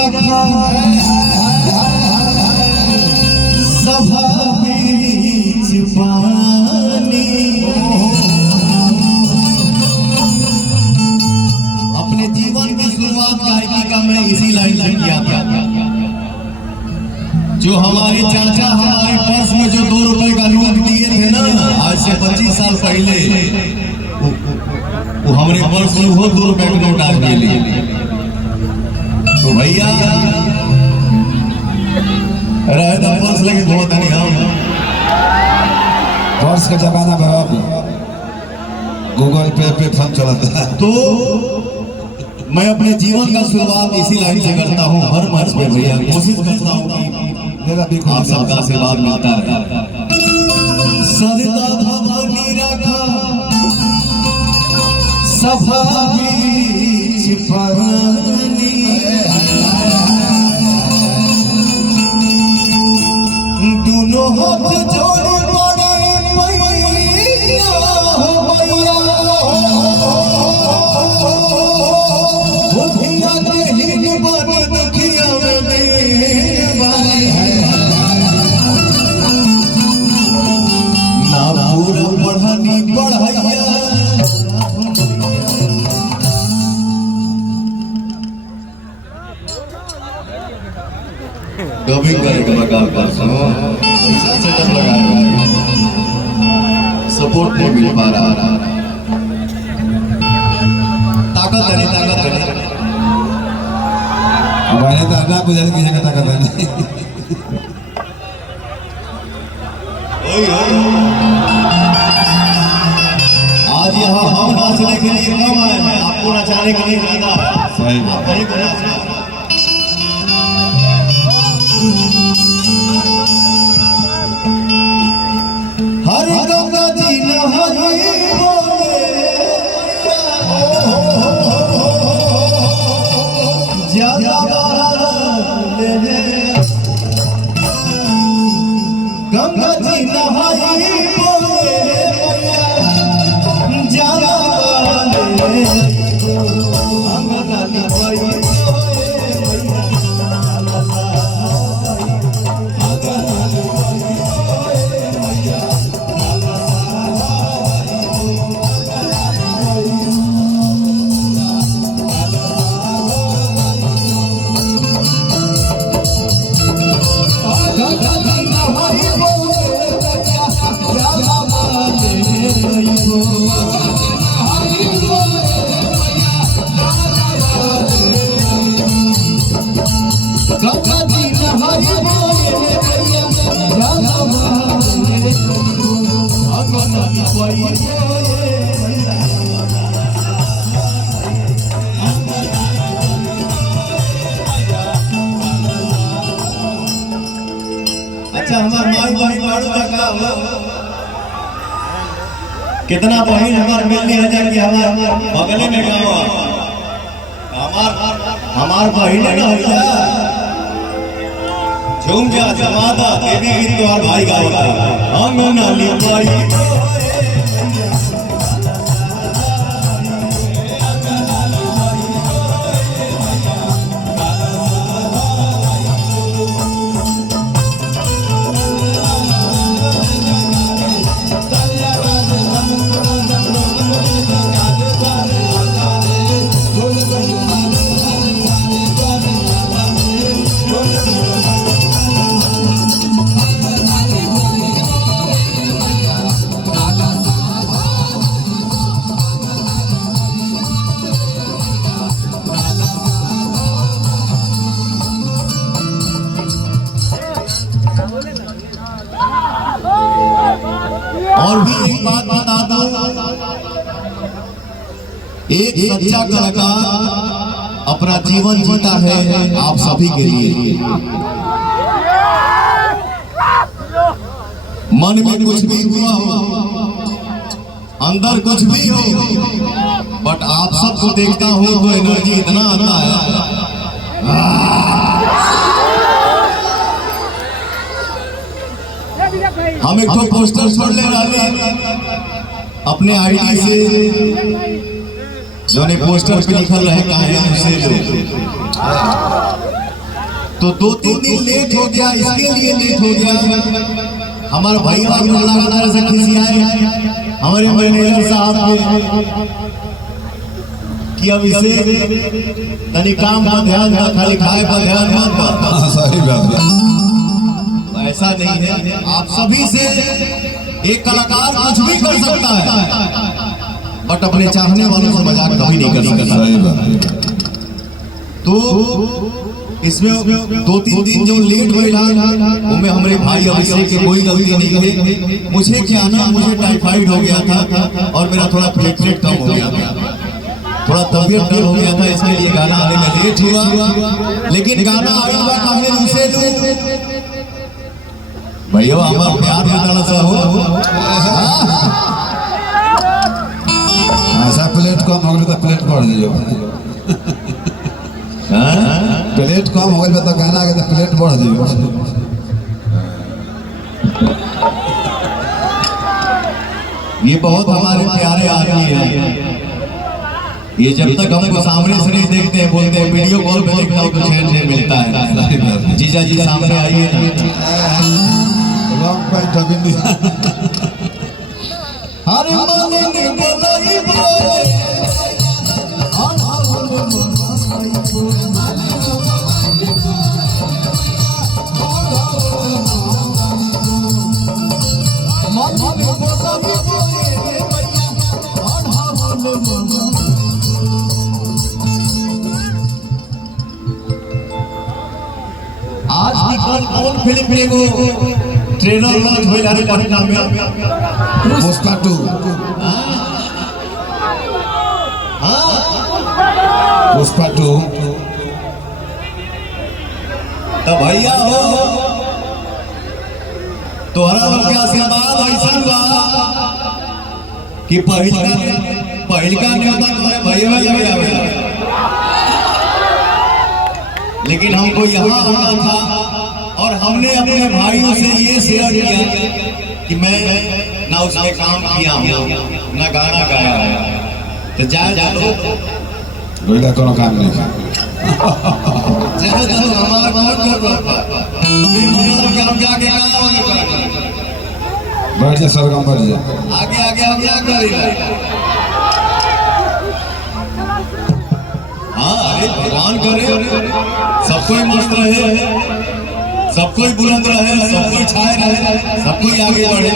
रखा सभा बीच पानी। अपने जीवन की शुरुआत गायकी का मैं इसी लाइन से किया था। जो हमारे चाचा हमारे पर्स में जो 2 रुपए का नोट दिए थे ना, आज से 25 साल पहले, वो हमारे पर्स में वो 2 रुपए का नोट आज मिले। तो भैया रहे तो पर्स लगे बहुत नहीं, हम पर्स का जमाना बाबू, गूगल पे फोन चलाता है। तो मैं अपने जीवन का शुरुआत इसी लाइन से करता हूँ हर मंच पे भैया। कोशिश करता हूँ कि आप सबका आशीर्वाद मिलता रहे। सरिता भवानी रखा सभा बीच पानी। दोनों हाथ जोड़े पड़े मैया हो मैया, बुधिया के ही बन दुखिया में देवानी है। ना पूरा पढ़नी पढ़ाइया, डबिंग करेगा बकार पर सुनो, ऐसा सेटअप लगाया, सपोर्ट नहीं मिल पा रहा। ताकत नहीं हमारे तो अल्लाह को जाने की ताकत नहीं। आज यहाँ हम नाचने के लिए कम आए हैं, आपको नचाने के लिए ज्यादा है। सही बात। हर गंगा जी नहाई गंगा जी नहाई अच्छा हमार माई बहन मारू लगा हो कितना बहन हमार मिलने आ जाए कि हमार बगले में गाँव हमार बहन है ना भैया, झूम जा जमादा देवी गीत तो हर भाई गाएगा। हम नाली भाई और भी एक बात बता दूं, एक सच्चा कलाकार अपना जीवन जीता है आप सभी के लिए। मन में कुछ भी हुआ हो, अंदर कुछ भी हो, बट आप सबको देखता हूं तो एनर्जी इतना आता है। हम एक तो पोस्टर छोड़ ले रहे अपने आईडी से, जो ने पोस्टर पे लिखल रहे कहा है उससे लो तो 2-3 दिन लेट हो गया, इसके लिए लेट हो गया। हमारे भैया लगातार से खिसियाए हमारे मैनेजर साहब के कि अब इसे तनी काम पर ध्यान ना, खाली खाए पर ध्यान मत। सही बात है। ऐसा नहीं है, आप सभी से एक कलाकार कुछ भी कर सकता है, बट अपने चाहने वालों से मजाक कभी नहीं कर सकता। सही बात है। तो इसमें 2-3 दिन जो लेट हुए उनमें हमारे भाई अभिषेक की कोई गलती नहीं है। मुझे क्या ना, मुझे टाइफाइड हो गया था और मेरा थोड़ा प्लेटलेट कम हो गया था, थोड़ा तबियत डल हो गया था, इसके लिए गाना आने में लेट हुआ। लेकिन गाना आएगा कहे उसे भैया हमारा प्यार बताना सा हो। ऐसा प्लेट कम हो गया तो प्लेट बढ़ जाइए। प्लेट कम हो गया तो गाना के तो प्लेट बढ़ जाइए। ये बहुत हमारे प्यारे आदमी है। ये जब तक हमको सामने से नहीं देखते हैं, बोलते हैं वीडियो कॉल पे देखता हूँ तो चैन नहीं मिलता है। जीजा जी सामने आइए ना। आज निकल कौन फिल्म में वो ट्रेलर लॉन्च हो रहा है पटना में, पुष्पा 2। पुष्पा 2 तो भैया हो तोहरा लोग के आशीर्वाद ऐसा बा कि पहिलका न्योता तुम्हारे भैया लगे आवेला, लेकिन हमको यहाँ होना था और हमने अपने भाइयों से ये शेयर किया कि मैं ना उसमें काम किया हूँ ना गाना गाया हूँ, तो जाओ बेटा कोनो काम नहीं। हमारा बहुत हम जाके बैठ जा सरगम, बैठ जा। आगे आगे हम क्या करेंगे। हाँ अरे भगवान करे सब कोई मस्त रहे, सब कोई बुलंद रहे, सब कोई छाए रहे, सब कोई आगे बढ़े।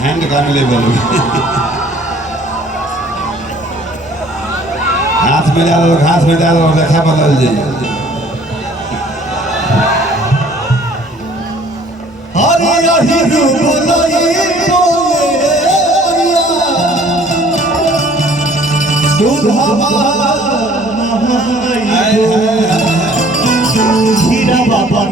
हैंड काम ले बोलो, हाथ में डालो, हाथ में डालो, रेखा बदल जाइए। हीरा बाबा